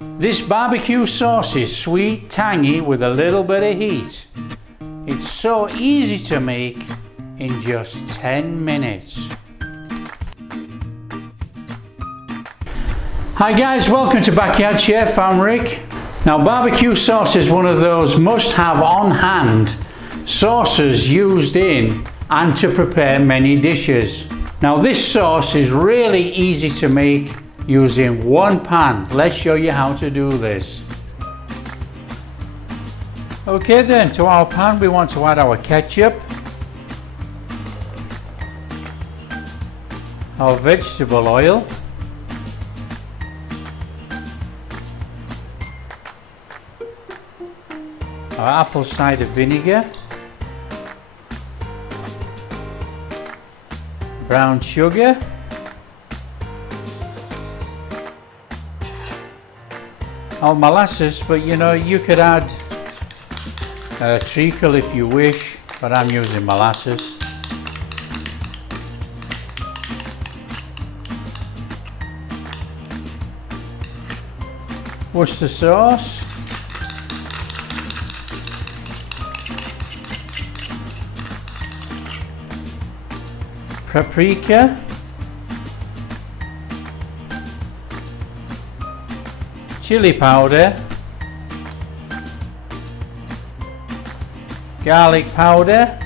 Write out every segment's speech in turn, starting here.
This barbecue sauce is sweet, tangy with a little bit of heat. It's so easy to make in just 10 minutes. Hi guys, welcome to Backyard Chef. I'm Rick. Now, barbecue sauce is one of those must-have on-hand sauces used in and to prepare many dishes. Now, this sauce is really easy to make using one pan. Let's show you how to do this. Okay then, to our pan we want to add our ketchup, our vegetable oil, our apple cider vinegar, brown sugar, our molasses, but you could add treacle if you wish, but I'm using molasses. Worcester sauce, paprika, chili powder, garlic powder,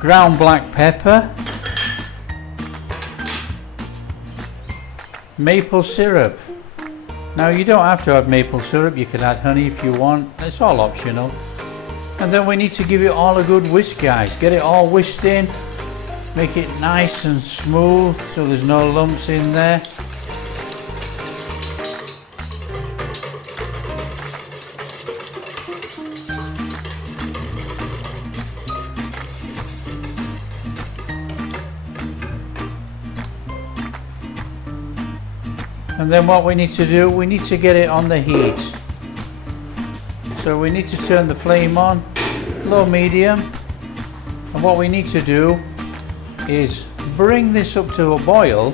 ground black pepper, maple syrup. Now, you don't have to add maple syrup, you can add honey if you want, it's all optional. And then we need to give it all a good whisk, guys. Get it all whisked in, make it nice and smooth so there's no lumps in there. And then what we need to do, we need to get it on the heat. So we need to turn the flame on, low medium, and what we need to do is bring this up to a boil,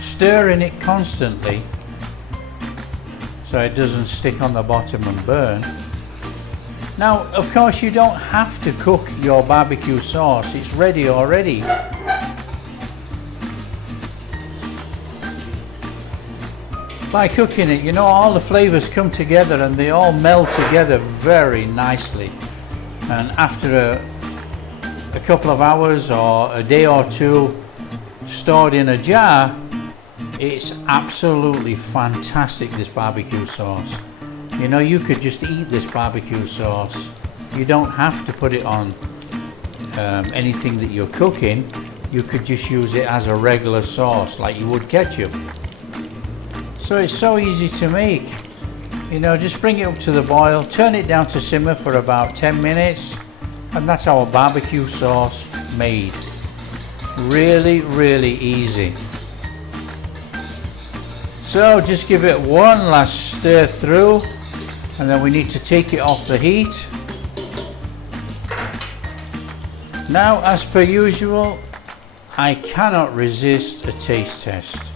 stirring it constantly so it doesn't stick on the bottom and burn. Now, of course, you don't have to cook your barbecue sauce, it's ready already. By cooking it, all the flavors come together and they all meld together very nicely. And after a couple of hours or a day or two stored in a jar, it's absolutely fantastic, this barbecue sauce. You could just eat this barbecue sauce. You don't have to put it on anything that you're cooking. You could just use it as a regular sauce like you would ketchup. So it's so easy to make. Just bring it up to the boil, turn it down to simmer for about 10 minutes, and that's our barbecue sauce made. Really, really easy. So just give it one last stir through, and then we need to take it off the heat. Now, as per usual, I cannot resist a taste test.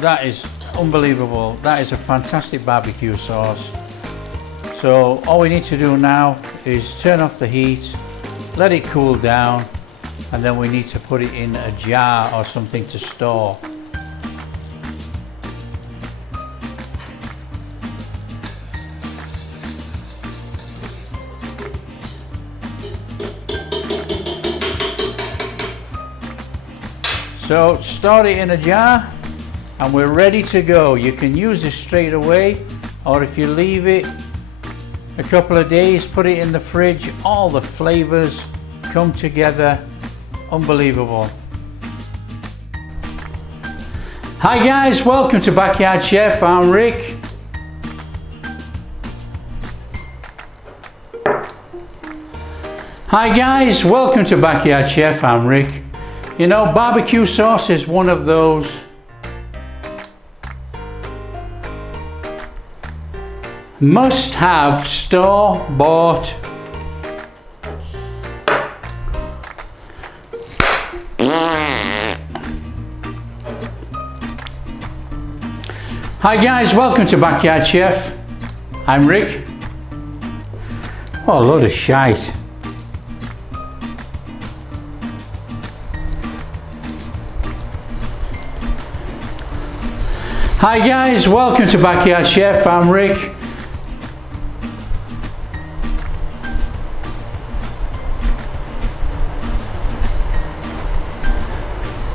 That is unbelievable. That is a fantastic barbecue sauce. So all we need to do now is turn off the heat, let it cool down, and then we need to put it in a jar or something to store. So store it in a jar, and we're ready to go. You can use this straight away, or if you leave it a couple of days, put it in the fridge, all the flavors come together. Unbelievable. Hi guys, welcome to Backyard Chef. I'm Rick. Hi guys, welcome to Backyard Chef. I'm Rick. Barbecue sauce is one of those must-have store-bought Hi guys, welcome to Backyard Chef. I'm Rick. Oh, a load of shite. Hi guys, welcome to Backyard Chef. I'm Rick.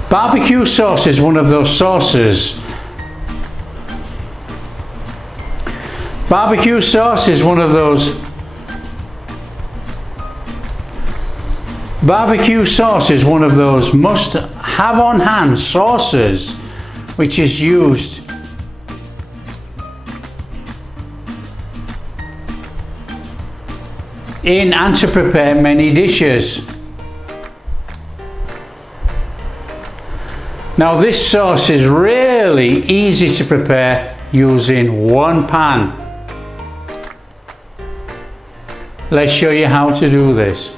BBQ sauce is one of those sauces. BBQ sauce is one of those. BBQ sauce is one of those must have on hand sauces which is used in and to prepare many dishes. Now this sauce is really easy to prepare using one pan. Let's show you how to do this.